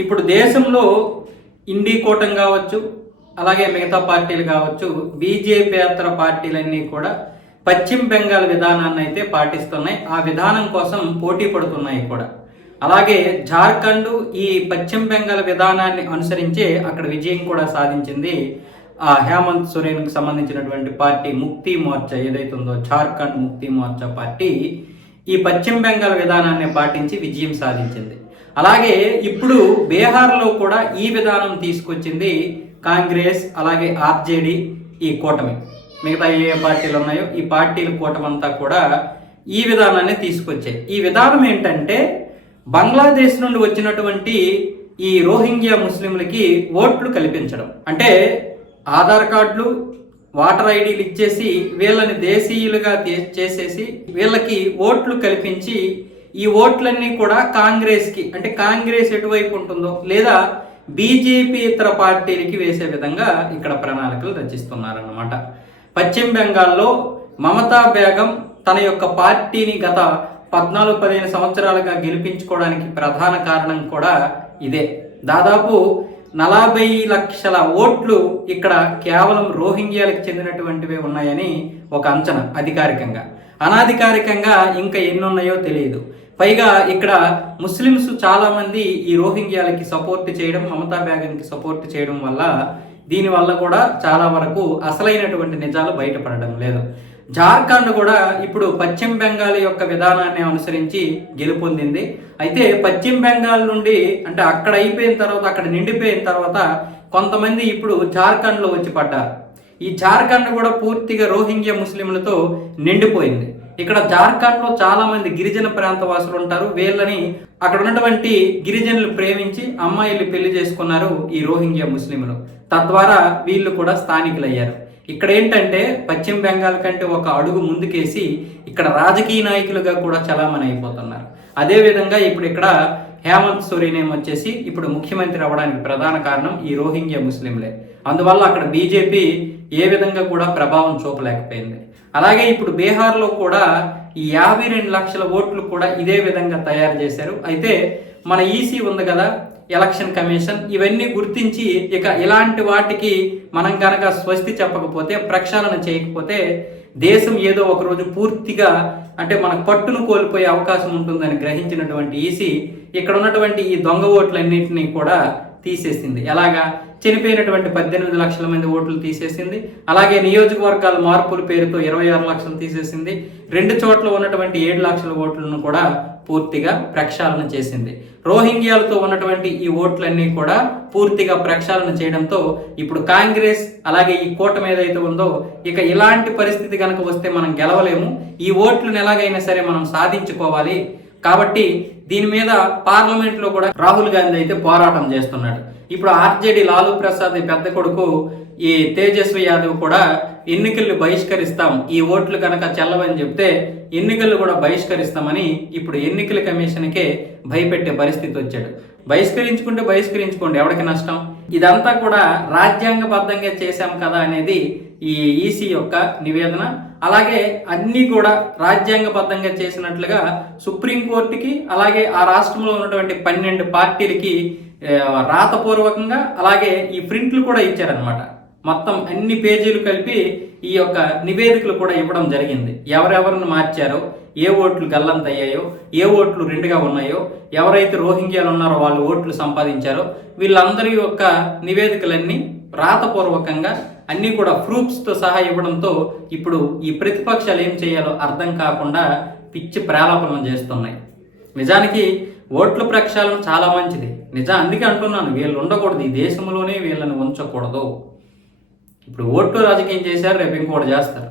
ఇప్పుడు దేశంలో ఇండి కూటం కావచ్చు అలాగే మిగతా పార్టీలు కావచ్చు బీజేపీయేతర పార్టీలన్నీ కూడా పశ్చిమ బెంగాల్ విధానాన్ని అయితే పాటిస్తున్నాయి. ఆ విధానం కోసం పోటీ పడుతున్నాయి కూడా. అలాగే జార్ఖండ్ ఈ పశ్చిమ బెంగాల్ విధానాన్ని అనుసరించే అక్కడ విజయం కూడా సాధించింది ఆ హేమంత్ సోరెన్కి సంబంధించినటువంటి పార్టీ ముక్తి మోర్చా ఏదైతే ఉందో జార్ఖండ్ ముక్తి మోర్చా పార్టీ ఈ పశ్చిమ బెంగాల్ విధానాన్ని పాటించి విజయం సాధించింది. అలాగే ఇప్పుడు బీహార్లో కూడా ఈ విధానం తీసుకొచ్చింది కాంగ్రెస్ అలాగే ఆర్జేడీ ఈ కూటమి. మిగతా ఏ ఏ పార్టీలు ఉన్నాయో ఈ పార్టీల కూటమి అంతా కూడా ఈ విధానాన్ని తీసుకొచ్చాయి. ఈ విధానం ఏంటంటే బంగ్లాదేశ్ నుండి వచ్చినటువంటి ఈ రోహింగ్యా ముస్లింలకి ఓట్లు కల్పించడం. అంటే ఆధార్ కార్డులు వాటర్ ఐడీలు ఇచ్చేసి వీళ్ళని దేశీయులుగా చేసేసి వీళ్ళకి ఓట్లు కల్పించి ఈ ఓట్లన్నీ కూడా కాంగ్రెస్కి అంటే కాంగ్రెస్ ఎటువైపు ఉంటుందో లేదా బీజేపీ ఇతర పార్టీలకి వేసే విధంగా ఇక్కడ ప్రణాళికలు రచిస్తున్నారన్నమాట. పశ్చిమ బెంగాల్లో మమతా బేగం తన యొక్క పార్టీని గత పద్నాలుగు పదిహేను సంవత్సరాలుగా గెలిపించుకోవడానికి ప్రధాన కారణం కూడా ఇదే. దాదాపు నలభై లక్షల ఓట్లు ఇక్కడ కేవలం రోహింగ్యాలకు చెందినటువంటివే ఉన్నాయని ఒక అంచనా అధికారికంగా. అనాధికారికంగా ఇంకా ఎన్ని ఉన్నాయో తెలియదు. పైగా ఇక్కడ ముస్లిమ్స్ చాలా మంది ఈ రోహింగ్యాలకి సపోర్ట్ చేయడం మమతా బ్యాగన్కి సపోర్ట్ చేయడం వల్ల దీనివల్ల కూడా చాలా వరకు అసలైనటువంటి నిజాలు బయటపడడం లేదు. జార్ఖండ్ కూడా ఇప్పుడు పశ్చిమ బెంగాల్ యొక్క విధానాన్ని అనుసరించి గెలుపొందింది. అయితే పశ్చిమ బెంగాల్ నుండి అంటే అక్కడ అయిపోయిన తర్వాత అక్కడ నిండిపోయిన తర్వాత కొంతమంది ఇప్పుడు జార్ఖండ్లో వచ్చి పడ్డారు. ఈ జార్ఖండ్ కూడా పూర్తిగా రోహింగ్యా ముస్లింలతో నిండిపోయింది. ఇక్కడ జార్ఖండ్లో చాలా మంది గిరిజన ప్రాంత వాసులు ఉంటారు. వీళ్ళని అక్కడ ఉన్నటువంటి గిరిజనులు ప్రేమించి అమ్మాయిలు పెళ్ళి చేసుకున్నారు ఈ రోహింగ్యా ముస్లింలు. తద్వారా వీళ్ళు కూడా స్థానికులయ్యారు. ఇక్కడ ఏంటంటే పశ్చిమ బెంగాల్ కంటే ఒక అడుగు ముందుకేసి ఇక్కడ రాజకీయ నాయకులుగా కూడా చలామణి అయిపోతున్నారు. అదేవిధంగా ఇప్పుడు ఇక్కడ హేమంత్ సోరెన్ వచ్చేసి ఇప్పుడు ముఖ్యమంత్రి అవ్వడానికి ప్రధాన కారణం ఈ రోహింగ్యా ముస్లింలే. అందువల్ల అక్కడ బీజేపీ ఏ విధంగా కూడా ప్రభావం చూపలేకపోయింది. అలాగే ఇప్పుడు బీహార్లో కూడా ఈ యాభై రెండు లక్షల ఓట్లు కూడా ఇదే విధంగా తయారు చేశారు. అయితే మన ఈసీ ఉంది కదా ఎలక్షన్ కమిషన్ ఇవన్నీ గుర్తించి ఇక ఇలాంటి వాటికి మనం కనుక స్వస్తి చెప్పకపోతే ప్రక్షాళన చేయకపోతే దేశం ఏదో ఒక రోజు పూర్తిగా అంటే మన పట్టును కోల్పోయే అవకాశం ఉంటుందని గ్రహించినటువంటి ఈసీ ఇక్కడ ఉన్నటువంటి ఈ దొంగ ఓట్లన్నింటినీ కూడా తీసేసింది. ఎలాగా? చనిపోయినటువంటి పద్దెనిమిది లక్షల మంది ఓట్లు తీసేసింది. అలాగే నియోజకవర్గాల మార్పుల పేరుతో ఇరవై ఆరు లక్షలు తీసేసింది. రెండు చోట్ల ఉన్నటువంటి ఏడు లక్షల ఓట్లను కూడా పూర్తిగా ప్రక్షాళన చేసింది. రోహింగ్యాలతో ఉన్నటువంటి ఈ ఓట్లన్నీ కూడా పూర్తిగా ప్రక్షాళన చేయడంతో ఇప్పుడు కాంగ్రెస్ అలాగే ఈ కూటమి ఏదైతే ఉందో ఇక ఇలాంటి పరిస్థితి కనుక వస్తే మనం గెలవలేము. ఈ ఓట్లను ఎలాగైనా సరే మనం సాధించుకోవాలి. కాబట్టి దీని మీద పార్లమెంట్లో కూడా రాహుల్ గాంధీ అయితే పోరాటం చేస్తున్నాడు. ఇప్పుడు ఆర్జేడీ లాలూ ప్రసాద్ పెద్ద కొడుకు ఈ తేజస్వి యాదవ్ కూడా ఎన్నికలు బహిష్కరిస్తాం ఈ ఓట్లు కనుక చెల్లవని చెప్తే ఎన్నికలు కూడా బహిష్కరిస్తామని ఇప్పుడు ఎన్నికల కమిషన్కే భయపెట్టే పరిస్థితి వచ్చాడు. బహిష్కరించుకుంటే బహిష్కరించుకోండి. ఎవరికి నష్టం? ఇదంతా కూడా రాజ్యాంగబద్ధంగా చేశాం కదా అనేది ఈ ఈసీ యొక్క నివేదన. అలాగే అన్నీ కూడా రాజ్యాంగబద్ధంగా చేసినట్లుగా సుప్రీంకోర్టుకి అలాగే ఆ రాష్ట్రంలో ఉన్నటువంటి పన్నెండు పార్టీలకి రాతపూర్వకంగా అలాగే ఈ ప్రింట్లు కూడా ఇచ్చారనమాట మొత్తం అన్ని పేజీలు కలిపి ఈ యొక్క నివేదికలు కూడా ఇవ్వడం జరిగింది. ఎవరెవరిని మార్చారో ఏ ఓట్లు గల్లంతయ్యాయో ఏ ఓట్లు రెండుగా ఉన్నాయో ఎవరైతే రోహింగ్యాలు ఉన్నారో వాళ్ళు ఓట్లు సంపాదించారో వీళ్ళందరి యొక్క నివేదికలన్నీ రాతపూర్వకంగా అన్నీ కూడా ప్రూఫ్స్తో సహా ఇవ్వడంతో ఇప్పుడు ఈ ప్రతిపక్షాలు ఏం చేయాలో అర్థం కాకుండా పిచ్చి ప్రేలాపనలు చేస్తున్నాయి. నిజానికి ఓట్ల ప్రక్షాళన చాలా మంచిది. నిజం అందుకే అంటున్నాను వీళ్ళు ఉండకూడదు. ఈ దేశంలోనే వీళ్ళని ఉంచకూడదు. ఇప్పుడు ఓట్లు రాజకీయం చేశారు రేపు ఇంకోటి చేస్తారు.